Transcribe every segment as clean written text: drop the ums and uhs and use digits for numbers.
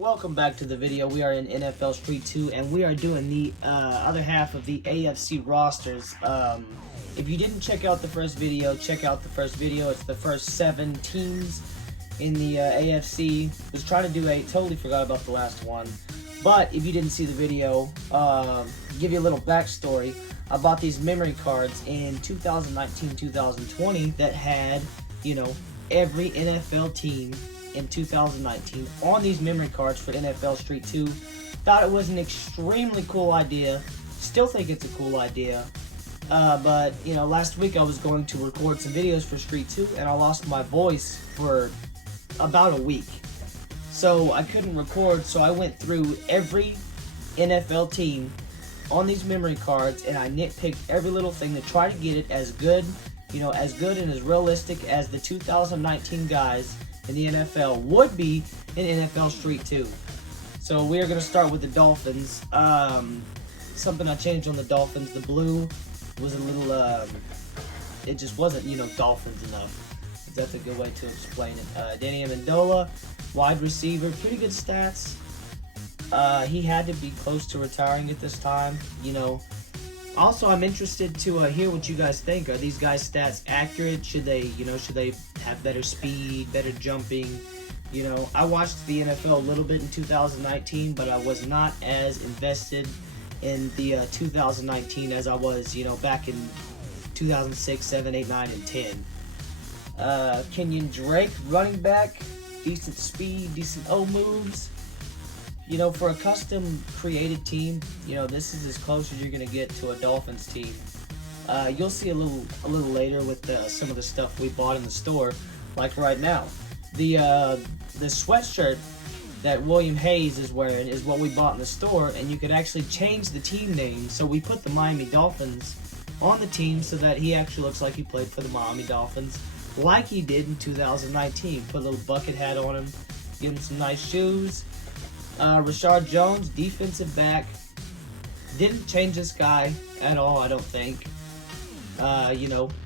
Welcome back to the video. We are in NFL Street 2 and we are doing the other half of the AFC rosters. If you didn't check out the first video, check out the first video. It's the first 7 teams in the AFC. Was trying to do 8, totally forgot about the last one. But if you didn't see the video, give you a little backstory. I bought these memory cards in 2019-2020 that had, every NFL team in 2019 on these memory cards for NFL Street 2. Thought it was an extremely cool idea. Still think it's a cool idea. But last week I was going to record some videos for Street 2 and I lost my voice for about a week. So I couldn't record, so I went through every NFL team on these memory cards and I nitpicked every little thing to try to get it as good, as good and as realistic as the 2019 guys in the NFL would be in NFL Street 2. So we are going to start with the Dolphins. Something I changed on the Dolphins. The blue was a little, it just wasn't, Dolphins enough. That's a good way to explain it. Danny Amendola, wide receiver, pretty good stats. He had to be close to retiring at this time, Also, I'm interested to hear what you guys think. Are these guys' stats accurate? Should they have better speed, better jumping? I watched the NFL a little bit in 2019, but I was not as invested in the 2019 as I was, back in 2006, 7, 8, 9, and 10. Kenyon Drake, running back, decent speed, decent moves. For a custom created team, this is as close as you're gonna get to a Dolphins team. You'll see a little later with some of the stuff we bought in the store, like right now. The sweatshirt that William Hayes is wearing is what we bought in the store, and you could actually change the team name. So we put the Miami Dolphins on the team so that he actually looks like he played for the Miami Dolphins, like he did in 2019. Put a little bucket hat on him, give him some nice shoes. Rashard Jones, defensive back. Didn't change this guy at all, I don't think.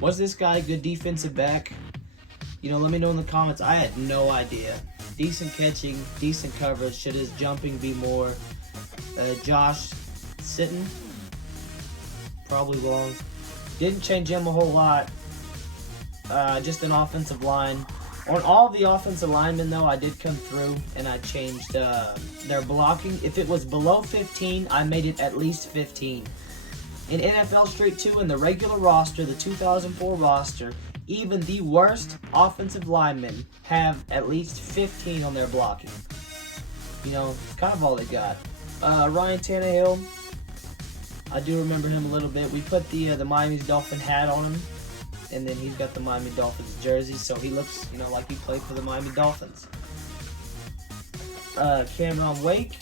Was this guy a good defensive back? Let me know in the comments. I had no idea. Decent catching, decent coverage. Should his jumping be more? Josh Sitton? Probably wrong. Didn't change him a whole lot. Just an offensive line. On all the offensive linemen, though, I did come through and I changed their blocking. If it was below 15, I made it at least 15. In NFL Street 2, in the regular roster, the 2004 roster, even the worst offensive linemen have at least 15 on their blocking. It's kind of all they got. Ryan Tannehill, I do remember him a little bit. We put the Miami Dolphin hat on him. And then he's got the Miami Dolphins jersey, so he looks, like he played for the Miami Dolphins. Cameron Wake,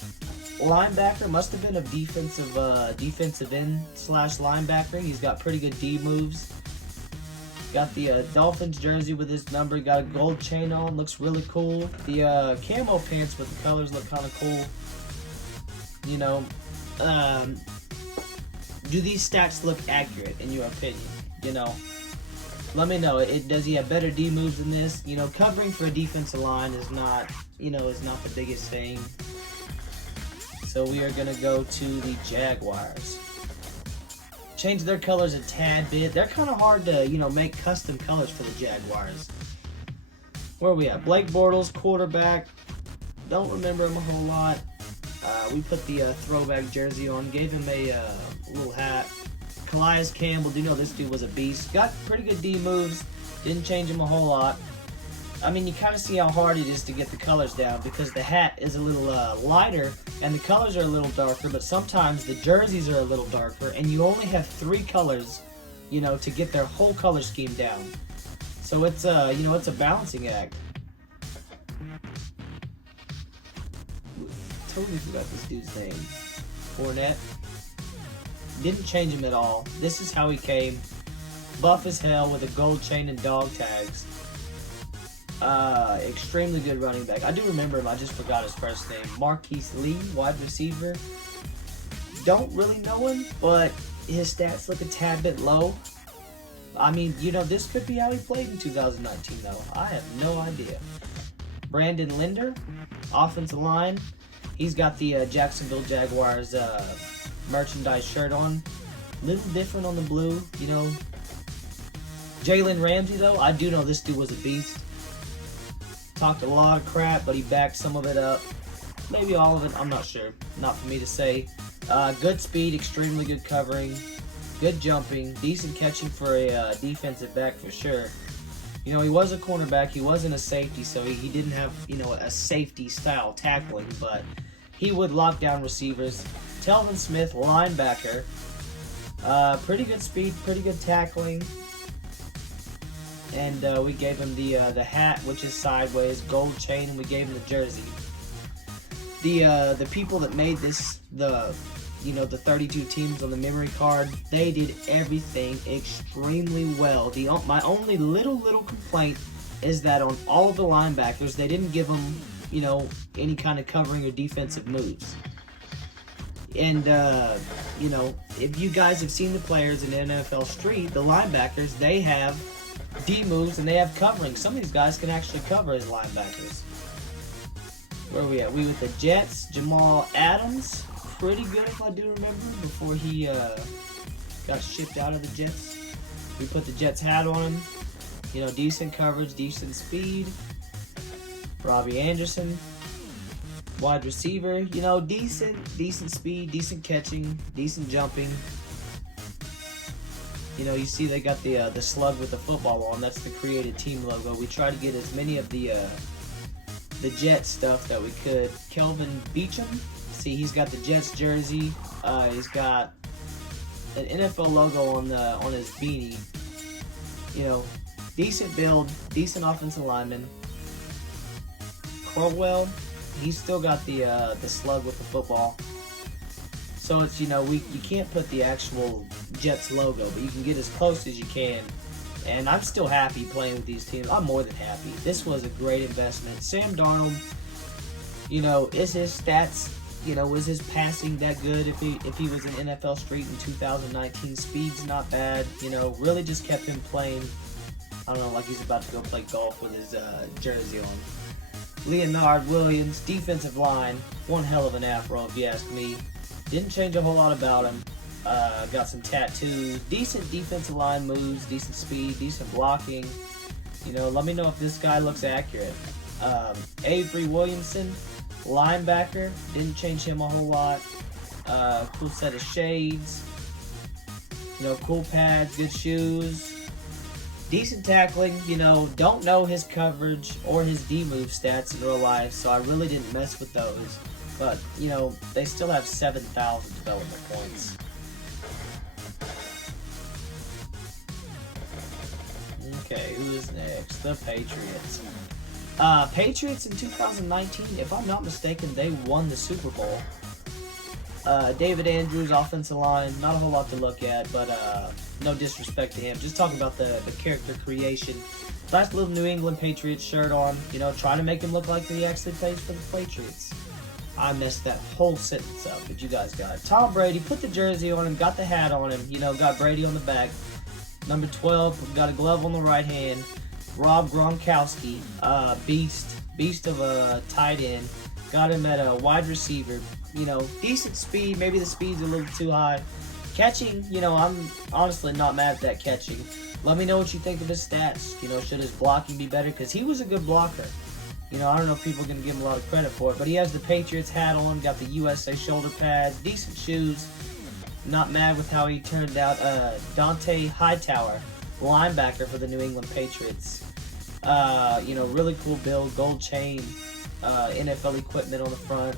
linebacker, must have been a defensive end / linebacker. He's got pretty good D moves. Got the Dolphins jersey with his number. Got a gold chain on, looks really cool. The camo pants with the colors look kind of cool. Do these stats look accurate in your opinion? Let me know. Does he have better D moves than this? Covering for a defensive line is not, is not the biggest thing. So we are gonna go to the Jaguars. Change their colors a tad bit. They're kind of hard to, make custom colors for the Jaguars. Where are we at? Blake Bortles, quarterback. Don't remember him a whole lot. We put the throwback jersey on. Gave him a little hat. Calais Campbell, do you know this dude was a beast? Got pretty good D moves, didn't change him a whole lot. I mean, you kind of see how hard it is to get the colors down because the hat is a little lighter and the colors are a little darker, but sometimes the jerseys are a little darker and you only have 3 colors, to get their whole color scheme down. So it's, it's a balancing act. Totally forgot this dude's name. Fournette. Didn't change him at all. This is how he came. Buff as hell with a gold chain and dog tags. Extremely good running back. I do remember him. I just forgot his first name. Marquise Lee, wide receiver. Don't really know him, but his stats look a tad bit low. I mean, this could be how he played in 2019, though. I have no idea. Brandon Linder, offensive line. He's got the Jacksonville Jaguars merchandise shirt on. Little different on the blue, you know. Jalen Ramsey, though, I do know this dude was a beast. Talked a lot of crap, but he backed some of it up. Maybe all of it, I'm not sure. Not for me to say. Good speed, extremely good covering, good jumping, decent catching for a defensive back for sure. You know, he was a cornerback, he wasn't a safety, so he didn't have, you know, a safety-style tackling, but he would lock down receivers. Telvin Smith, linebacker. Pretty good speed, pretty good tackling. And we gave him the hat, which is sideways, gold chain, and we gave him the jersey. The people that made this, the 32 teams on the memory card, they did everything extremely well. My only little complaint is that on all of the linebackers, they didn't give them, you know, any kind of covering or defensive moves. And, you know, if you guys have seen the players in NFL Street, the linebackers, they have D moves and they have covering. Some of these guys can actually cover as linebackers. Where are we at? We with the Jets. Jamal Adams, pretty good if I do remember, before he got shipped out of the Jets. We put the Jets hat on him. You know, decent coverage, decent speed. Robbie Anderson, wide receiver. You know, decent speed, decent catching, decent jumping. You know, you see they got the slug with the football on. That's the created team logo. We try to get as many of the Jets stuff that we could. Kelvin Beachum. See, he's got the Jets jersey. He's got an NFL logo on his beanie. You know, decent build, decent offensive lineman. Crowell, he's still got the slug with the football. So it's, you know, you can't put the actual Jets logo, but you can get as close as you can. And I'm still happy playing with these teams. I'm more than happy. This was a great investment. Sam Darnold, you know, is his stats, you know, was his passing that good if he was in NFL Street in 2019? Speed's not bad, you know, really just kept him playing, I don't know, like he's about to go play golf with his jersey on. Leonard Williams, defensive line, one hell of an afro if you ask me. Didn't change a whole lot about him. Got some tattoos, decent defensive line moves, decent speed, decent blocking. You know, let me know if this guy looks accurate. Avery Williamson, linebacker, didn't change him a whole lot. Cool set of shades. You know, cool pads, good shoes. Decent tackling, you know, don't know his coverage or his D-move stats in real life, so I really didn't mess with those. But, you know, they still have 7,000 development points. Okay, who is next? The Patriots. Patriots in 2019, if I'm not mistaken, they won the Super Bowl. David Andrews, offensive line, not a whole lot to look at, but no disrespect to him. Just talking about the character creation. Nice little New England Patriots shirt on, you know, try to make him look like he actually plays for the Patriots. I messed that whole sentence up, but you guys got it. Tom Brady, put the jersey on him, got the hat on him, you know, got Brady on the back. Number 12, got a glove on the right hand. Rob Gronkowski, beast of a tight end. Got him at a wide receiver. You know, decent speed. Maybe the speed's a little too high. Catching, you know, I'm honestly not mad at that catching. Let me know what you think of his stats. You know, should his blocking be better? Because he was a good blocker. You know, I don't know if people are going to give him a lot of credit for it, but he has the Patriots hat on, got the USA shoulder pads, decent shoes. Not mad with how he turned out. Dante Hightower, linebacker for the New England Patriots. You know, really cool build, gold chain, NFL equipment on the front.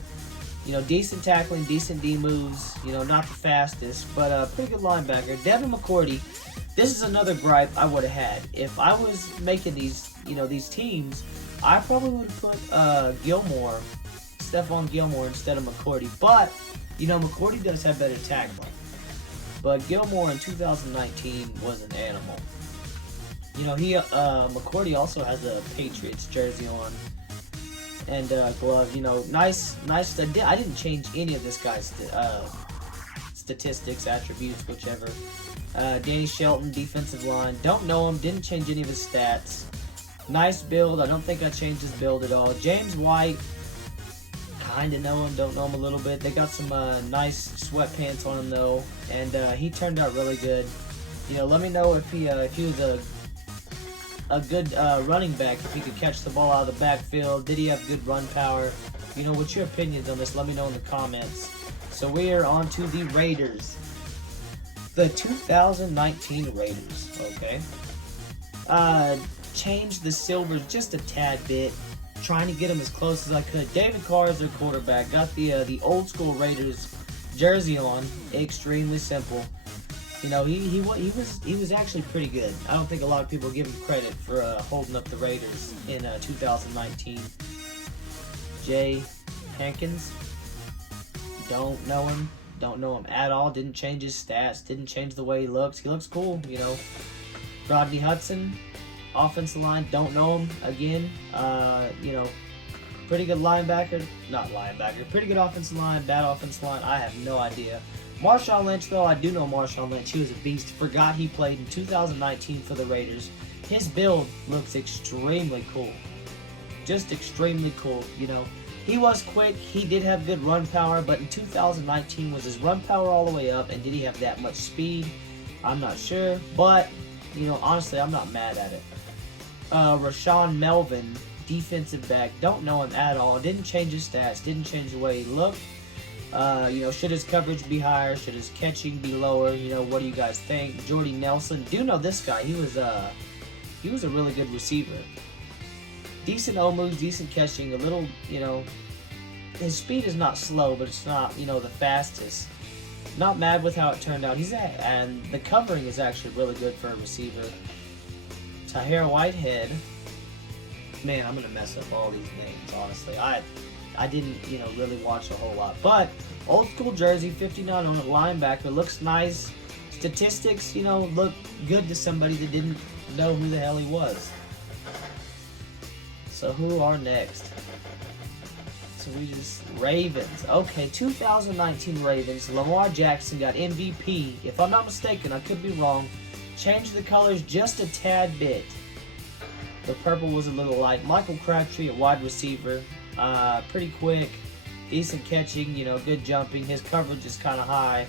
You know, decent tackling, decent D moves. You know, not the fastest, but pretty good linebacker. Devin McCourty. This is another gripe I would have had if I was making these, you know, these teams. I probably would have put Stephon Gilmore instead of McCourty. But you know, McCourty does have better tackling. But Gilmore in 2019 was an animal. You know, McCourty also has a Patriots jersey on and glove. You know, nice. I didn't change any of this guy's statistics, attributes, whichever. Danny Shelton, defensive line. Don't know him. Didn't change any of his stats. Nice build. I don't think I changed his build at all. James White. kind of know him, don't know him a little bit. They got some nice sweatpants on him though, and he turned out really good. You know, let me know if he was a good running back, if he could catch the ball out of the backfield. Did he have good run power? You know, what's your opinions on this? Let me know in the comments. So we are on to the Raiders. The 2019 Raiders, okay? Changed the silvers just a tad bit, trying to get them as close as I could. David Carr is their quarterback. Got the old school Raiders jersey on. Extremely simple. You know, he was actually pretty good. I don't think a lot of people give him credit for holding up the Raiders in 2019. Jay Hankins, don't know him. Don't know him at all. Didn't change his stats. Didn't change the way he looks. He looks cool, you know. Rodney Hudson, offensive line. Don't know him again. You know, pretty good linebacker. Not linebacker. Pretty good offensive line. Bad offensive line. I have no idea. Marshawn Lynch, though, I do know Marshawn Lynch. He was a beast. Forgot he played in 2019 for the Raiders. His build looks extremely cool. Just extremely cool, you know. He was quick. He did have good run power, but in 2019, was his run power all the way up, and did he have that much speed? I'm not sure, but, you know, honestly, I'm not mad at it. Rashawn Melvin, defensive back. Don't know him at all. Didn't change his stats. Didn't change the way he looked. You know, should his coverage be higher? Should his catching be lower? You know, what do you guys think? Jordy Nelson. Do know this guy. He was a really good receiver. Decent moves, decent catching. A little, you know, his speed is not slow, but it's not, you know, the fastest. Not mad with how it turned out. And the covering is actually really good for a receiver. Tahir Whitehead. Man, I'm gonna mess up all these names. Honestly, I didn't, you know, really watch a whole lot. But old school jersey, 59 on it, linebacker, looks nice. Statistics, you know, look good to somebody that didn't know who the hell he was. So who are next? So we just Ravens. Okay, 2019 Ravens. Lamar Jackson got MVP. If I'm not mistaken, I could be wrong. Changed the colors just a tad bit. The purple was a little light. Michael Crabtree at wide receiver. Pretty quick, decent catching, you know, good jumping. His coverage is kind of high.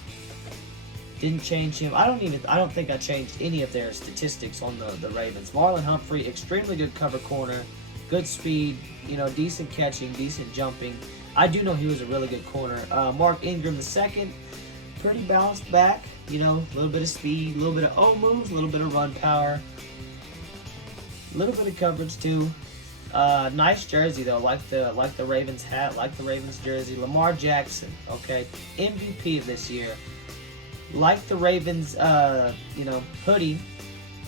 Didn't change him. I don't think I changed any of their statistics on the Ravens. Marlon Humphrey, extremely good cover corner, good speed, you know, decent catching, decent jumping. I do know he was a really good corner. Mark Ingram II, pretty balanced back, you know, a little bit of speed, a little bit of moves, a little bit of run power, a little bit of coverage too. Nice jersey though, like the Ravens hat, like the Ravens jersey. Lamar Jackson, okay, MVP of this year. Like the Ravens, you know, hoodie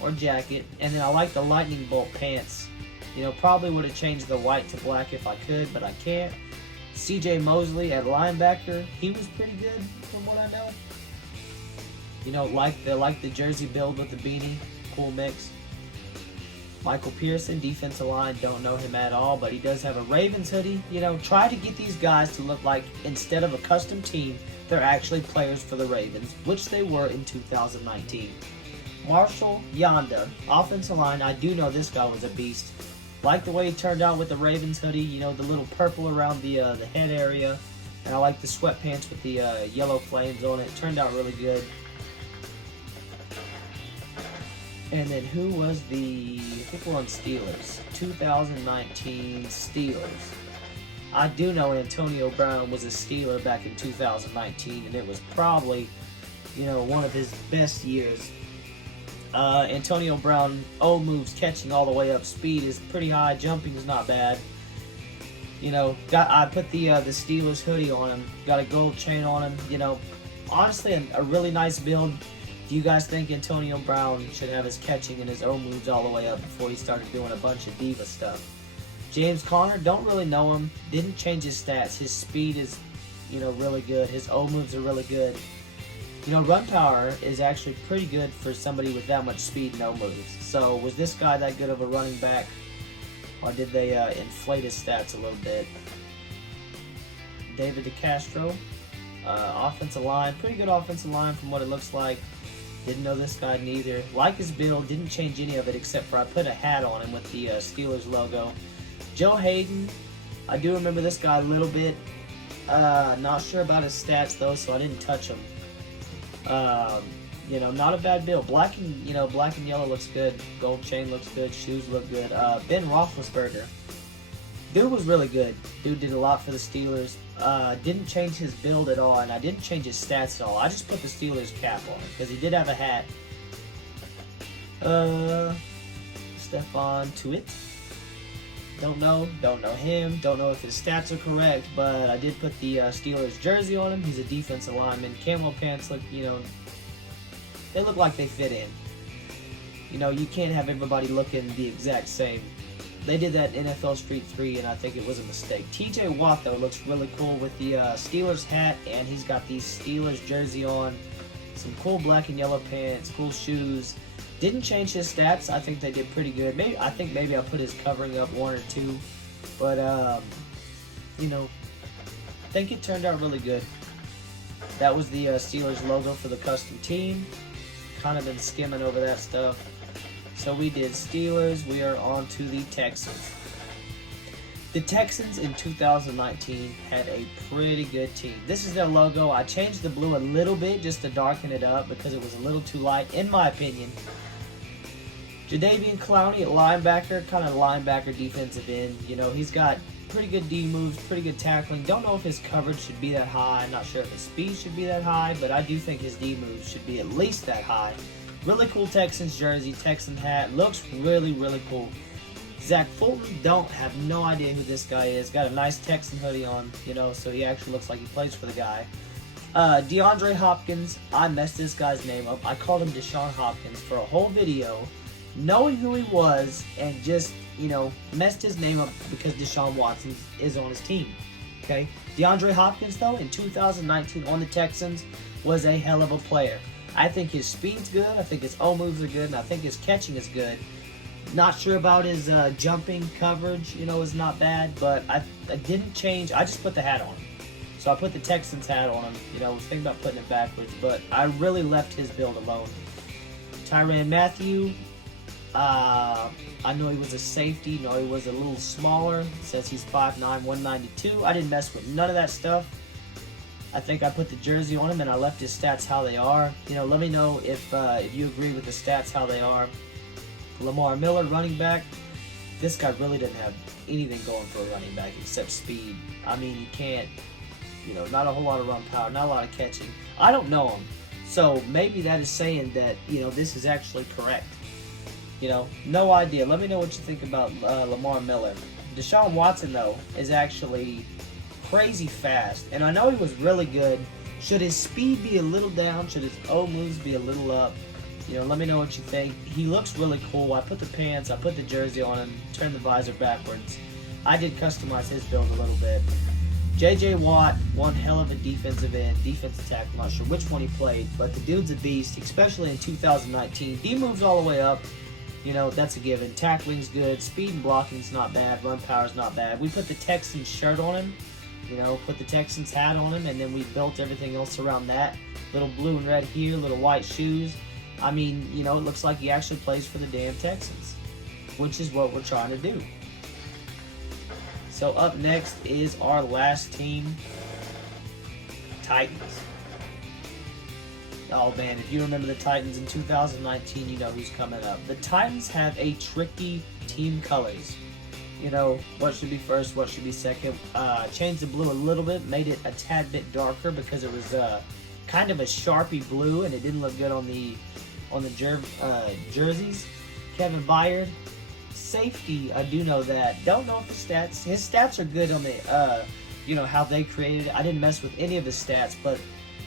or jacket, and then I like the lightning bolt pants. You know, probably would have changed the white to black if I could, but I can't. C.J. Mosley at linebacker, he was pretty good from what I know. You know, like the jersey build with the beanie, cool mix. Michael Pearson, defensive line, don't know him at all, but he does have a Ravens hoodie. You know, try to get these guys to look like, instead of a custom team, they're actually players for the Ravens, which they were in 2019. Marshall Yanda, offensive line, I do know this guy was a beast. Like the way he turned out with the Ravens hoodie, you know, the little purple around the head area, and I like the sweatpants with the yellow flames on it. Turned out really good. And then who was I think we're on Steelers. 2019 Steelers. I do know Antonio Brown was a Steeler back in 2019, and it was probably, you know, one of his best years. Antonio Brown, moves, catching all the way up, speed is pretty high, jumping is not bad. You know, I put the Steelers hoodie on him, got a gold chain on him. You know, honestly, a really nice build. Do you guys think Antonio Brown should have his catching and his moves all the way up before he started doing a bunch of diva stuff? James Conner, don't really know him. Didn't change his stats. His speed is, you know, really good. His moves are really good. You know, run power is actually pretty good for somebody with that much speed and moves. So was this guy that good of a running back, or did they inflate his stats a little bit? David DeCastro, offensive line, pretty good offensive line from what it looks like. Didn't know this guy neither. Like his build, didn't change any of it except for I put a hat on him with the Steelers logo. Joe Hayden, I do remember this guy a little bit. Not sure about his stats though, so I didn't touch him. You know, not a bad build. Black and yellow looks good. Gold chain looks good. Shoes look good. Ben Roethlisberger. Dude was really good. Dude did a lot for the Steelers. Didn't change his build at all, and I didn't change his stats at all. I just put the Steelers cap on him because he did have a hat. Stephon Tuitt. Don't know him. Don't know if his stats are correct, but I did put the Steelers jersey on him. He's a defensive lineman. Camo pants look, they look like they fit in. You can't have everybody looking the exact same. They did that in NFL Street 3, and I think it was a mistake. TJ Watt, though, looks really cool with the Steelers hat, and he's got the Steelers jersey on. Some cool black and yellow pants, cool shoes. Didn't change his stats. I think they did pretty good. I think maybe I put his covering up 1 or 2. But, I think it turned out really good. That was the Steelers logo for the custom team. Kind of been skimming over that stuff. So we did Steelers. We are on to the Texans. The Texans in 2019 had a pretty good team. This is their logo. I changed the blue a little bit just to darken it up because it was a little too light, in my opinion. Jadeveon Clowney at linebacker, kind of linebacker defensive end. He's got pretty good D moves, pretty good tackling. Don't know if his coverage should be that high. I'm not sure if his speed should be that high, but I do think his D moves should be at least that high. Really cool Texans jersey, Texan hat. Looks really, really cool. Zach Fulton, have no idea who this guy is. Got a nice Texan hoodie on, so he actually looks like he plays for the guy. DeAndre Hopkins, I messed this guy's name up. I called him Deshaun Hopkins for a whole video, knowing who he was, and just, messed his name up because Deshaun Watson is on his team. Okay? DeAndre Hopkins, though, in 2019 on the Texans, was a hell of a player. I think his speed's good, I think his O-moves are good, and I think his catching is good. Not sure about his jumping coverage, is not bad, but I didn't change. I just put the hat on him. So I put the Texans hat on him. Was thinking about putting it backwards, but I really left his build alone. Tyrann Mathieu, I know he was a safety. No, he was a little smaller. It says he's 5'9", 192. I didn't mess with none of that stuff. I think I put the jersey on him and I left his stats how they are. Let me know if you agree with the stats how they are. Lamar Miller, running back. This guy really didn't have anything going for a running back except speed. I mean, he can't, not a whole lot of run power, not a lot of catching. I don't know him. So maybe that is saying that, this is actually correct. No idea. Let me know what you think about Lamar Miller. Deshaun Watson, though, is actually crazy fast. And I know he was really good. Should his speed be a little down? Should his O-moves be a little up? Let me know what you think. He looks really cool. I put the pants, I put the jersey on him, turned the visor backwards. I did customize his build a little bit. J.J. Watt, one hell of a defensive end, defensive tackle. I'm not sure which one he played, but the dude's a beast, especially in 2019. D moves all the way up. That's a given. Tackling's good. Speed and blocking's not bad. Run power's not bad. We put the Texans shirt on him. Put the Texans hat on him, and then we built everything else around that. Little blue and red here, little white shoes. I mean, it looks like he actually plays for the damn Texans, which is what we're trying to do. So up next is our last team, Titans. Oh man, if you remember the Titans in 2019, you know who's coming up. The Titans have a tricky team colors. What should be first, what should be second. Changed the blue a little bit, made it a tad bit darker because it was kind of a Sharpie blue and it didn't look good on the jerseys. Kevin Byard, safety, I do know that. Don't know if his stats are good on the, how they created it. I didn't mess with any of his stats, but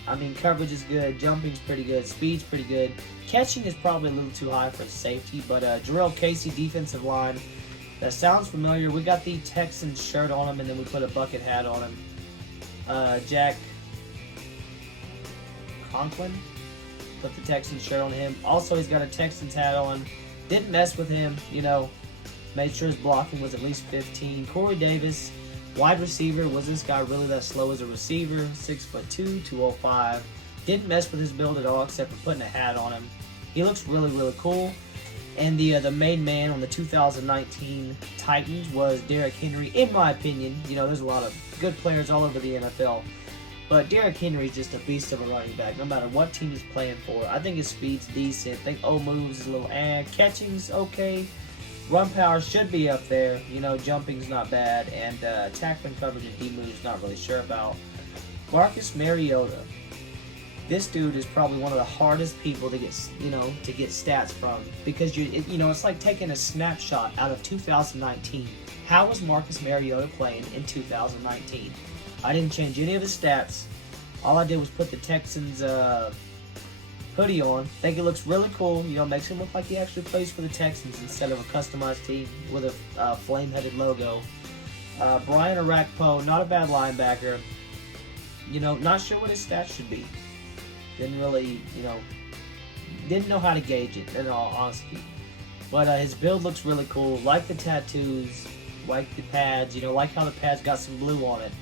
I mean, coverage is good, jumping's pretty good, speed's pretty good. Catching is probably a little too high for safety, but Jarrell Casey, defensive line. That sounds familiar. We got the Texans shirt on him, and then we put a bucket hat on him. Jack Conklin, put the Texans shirt on him. Also, he's got a Texans hat on. Didn't mess with him, Made sure his blocking was at least 15. Corey Davis, wide receiver. Was this guy really that slow as a receiver? 6'2", 205. Didn't mess with his build at all except for putting a hat on him. He looks really, really cool. And the main man on the 2019 Titans was Derrick Henry, in my opinion. You know, there's a lot of good players all over the NFL. But Derrick Henry is just a beast of a running back, no matter what team he's playing for. I think his speed's decent. I think moves is a little catching's okay. Run power should be up there. You know, jumping's not bad. And tackling coverage and D-move's not really sure about. Marcus Mariota. This dude is probably one of the hardest people to get, to get stats from, because it's like taking a snapshot out of 2019. How was Marcus Mariota playing in 2019? I didn't change any of his stats. All I did was put the Texans hoodie on. I think it looks really cool. Makes him look like he actually plays for the Texans instead of a customized team with a flame-headed logo. Brian Arakpo, not a bad linebacker. Not sure what his stats should be. Didn't really, didn't know how to gauge it, in all honesty. But his build looks really cool. Like the tattoos, like the pads, like how the pads got some blue on it.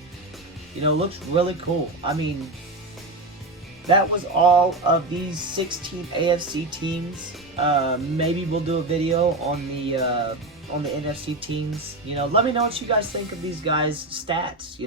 Looks really cool. I mean, that was all of these 16 AFC teams. Maybe we'll do a video on the NFC teams. Let me know what you guys think of these guys' stats,